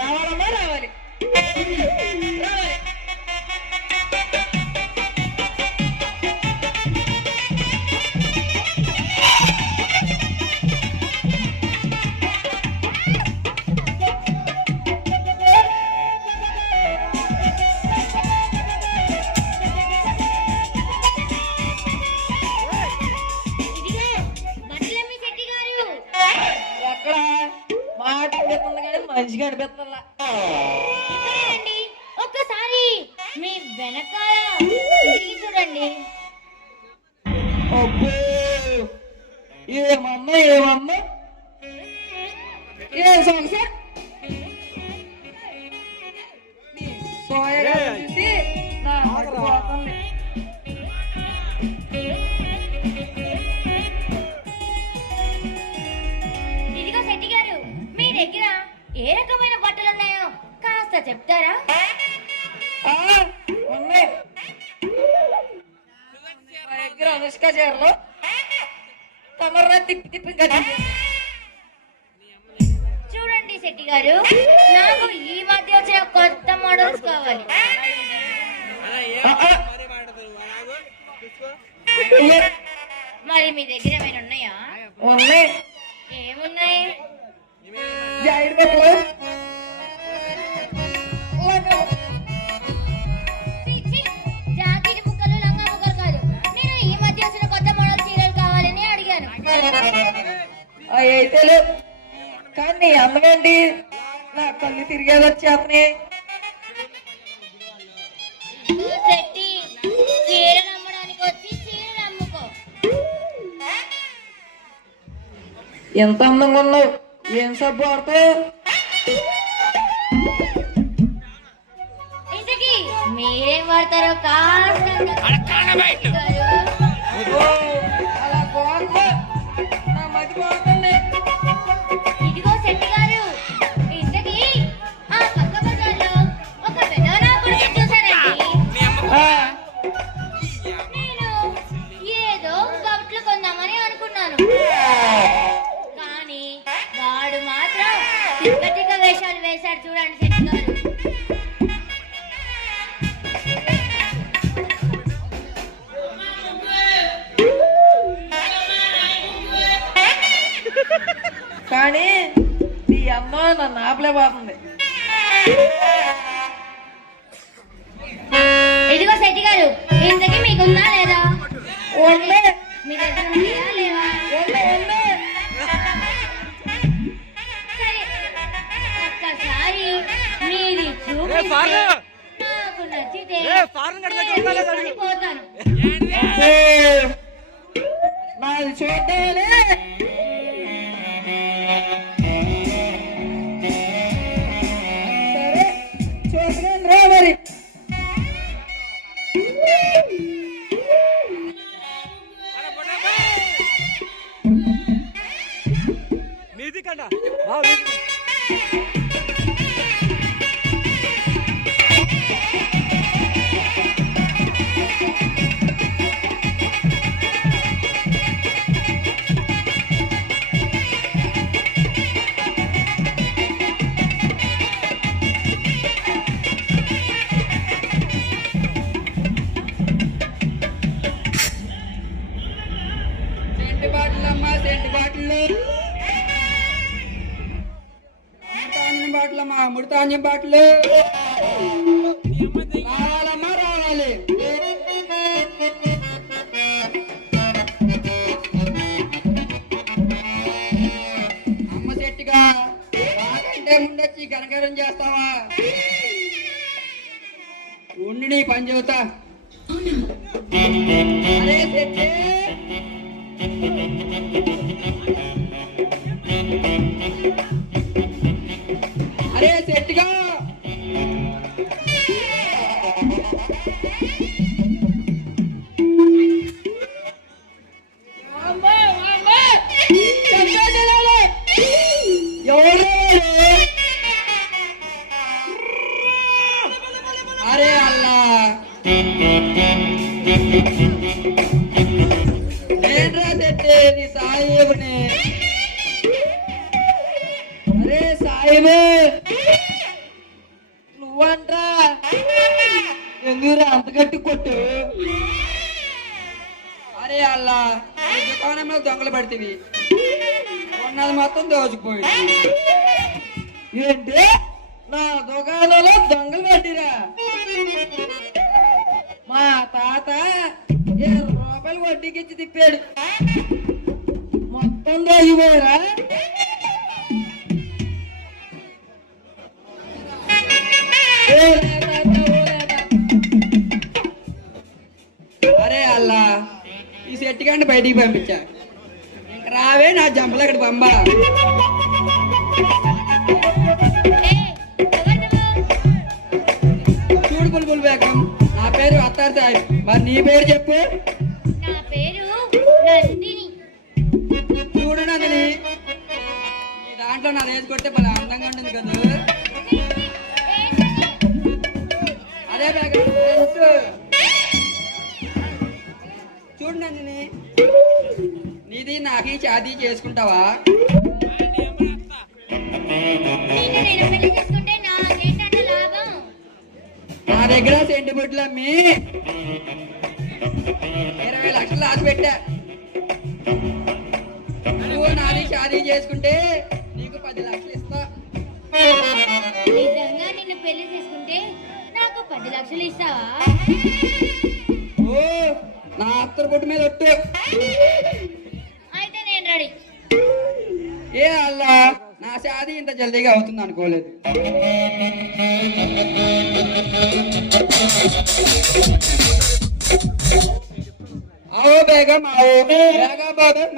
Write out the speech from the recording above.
రావాలమ్మా రావాలి రావాలి. ఎక్కడ మాట అనిపిస్తుంది కానీ మంచిగా అనిపిస్తుందా? ఒక్కసారి మీ వెనకాల తిరిగి చూడండి. అబ్బో ఏమన్నా ఏమన్నా ఏ సొగస సోయగా చూసి నా హార్ట్ పోతుంది. ఇదిగో శెట్టి గారు, మీ దగ్గర ఏ రకమైన బట్టలు ఉన్నాయో కాస్త చెప్తారా? ఉన్నాయి మా దగ్గర అనుష్క చీరలు కమర్రా తిప్పి తిప్పి కట్టి. చూడండి శెట్టి గారు, నాకు ఈ మధ్య వచ్చిన కొత్త మోడల్స్ కావాలి. మరి మీ దగ్గర ఏమైనా ఉన్నాయా? ఉన్నాయి. ఏమున్నాయి? జాయిడ్ బట్టలు జాకెట్ ముక్కలు లంగా ముక్కలు కాదు, నేను ఈ మధ్య వచ్చిన కొత్త మోడల్ చీరలు కావాలని అడిగాను. అవి అయితే లేవు కానీ నీ అందమేంటి నా కళ్ళు తిరిగేది వచ్చేస్తున్నాయి. శెట్టి, చీరలు అమ్మడానికి వచ్చి చీరలు అమ్ముకో. ఎంత అందంగా ఉన్నావు, ఏం సబ్బు వాడతావు? ఇంతకీ మీరేం వాడతారో కాస్త అలా బాగుంది, నా మతి బాగుందండి. ఇదిగో శెట్టి గారు, ఇంతకీ ఆ పక్క బజార్లో ఒక పెదవనా కొడుకు చూసానండి. నేను ఏదో బట్టలు కొందామని అనుకున్నాను, కానీ వాడు మాత్రం తిక్క తిక్క వేషాలు వేశాడు. చూడండి శెట్టి గారు. కానీ నీ అమ్మ నన్ను ఆపలేకపోతుంది. ఇదిగో శెట్టి గారు, ఇంతకీ మీకుందా లేదా? ఉండే మీ దగ్గర ఉన్నాయా లేవా? ఉండే ఉండే. సరే, ఒక్కసారి మీది చూపిస్తే నాకు నచ్చితే నేను పోతాను. నాది చూద్దామని సరే చూసుకుని రా మరి. మీది కండ సెంటు బాటిల్ అమ్మా, సెంటు బాటిల్, బాటిల్ అమ్మా, ముడతాంజం బాటిల్ రావాలమ్మా రావాలి. అమ్మ చెట్టుగా నాకంటే ముందొచ్చి కనకరం చేస్తావా? ఉండి నీ పని చెబుతా. అరే చెట్టే, అరే చెట్టుగా ఎవరు? అరే అల్లా ఏంట్రా చెట్టే నీ సాయిబుని. అరే సాయిబు ఎందుకు అంత గట్టి కొట్టు? అరే అల్లా ఈ దుకాణంలో దొంగలు పడితే ఉన్నది మొత్తం దోచుకుపోయింది. ఏంటి నా దుకాణంలో దొంగలు పట్టిరా? మా తాత 20 రూపాయలు వడ్డీకి ఇచ్చి తిప్పాడు, మొత్తం దోగిపోయారా? అరే అల్లా ఈ సెట్టి గంట బయటికి పంపించా. ఇంక రావే నా జంపలు అక్కడ పంప. చూడు బుల్బుల్ బేగం, నా పేరు అత్తార్ సాహిబ్. మరి నీ పేరు చెప్పు. నా పేరు నందిని. చూడు నందిని, ఈ దాంట్లో నా రేసు కొడితే భలే అందంగా ఉంటుంది కదా. అదే బేగం తెలుసు. చూడు నందిని, నీది నాకి షాదీ చేసుకుంటావా? నిన్ను నేను పెళ్లి చేసుకుంటే నాకేంటంటే లాభం? నా దగ్గర సెంటిమెంట్లు అమ్మి 20 లక్షలు ఆశ పెట్టా. నువ్వు నాది షాదీ చేసుకుంటే నీకు 10 లక్షలు ఇస్తా. నిజంగా నిన్ను పెళ్లి చేసుకుంటే నాకు 10 లక్షలు ఇస్తావా? ఓ నా అత్తరు బొట్టు మీద ఒట్టు. అయితే నేను రెడీ. ఏ అల్లా, నా షాదీ ఇంత జల్దీగా అవుతుంది అనుకోలేదు. आओ बेगम आओ, बेगम बेगम